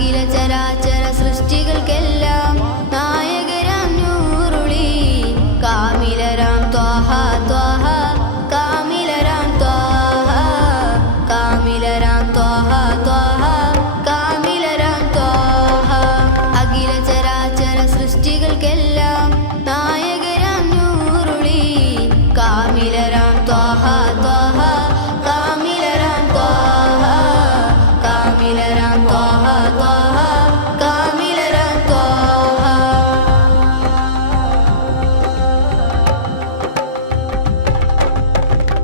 Akhila ചരാചര സൃഷ്ടികൾക്കെല്ലാം നായകരാം നൂറുളി കാമിലരാം Thwaha Thwaha കാമിലരാം Thwaha. കാമിലരാം Thwaha Thwaha കാമിലരാം Thwaha. Akhila ചരാചര സൃഷ്ടികൾക്കെല്ലാം നായകരാം നൂറുളി കാമിലരാം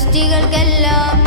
സൃഷ്ടികൾക്കെല്ലാം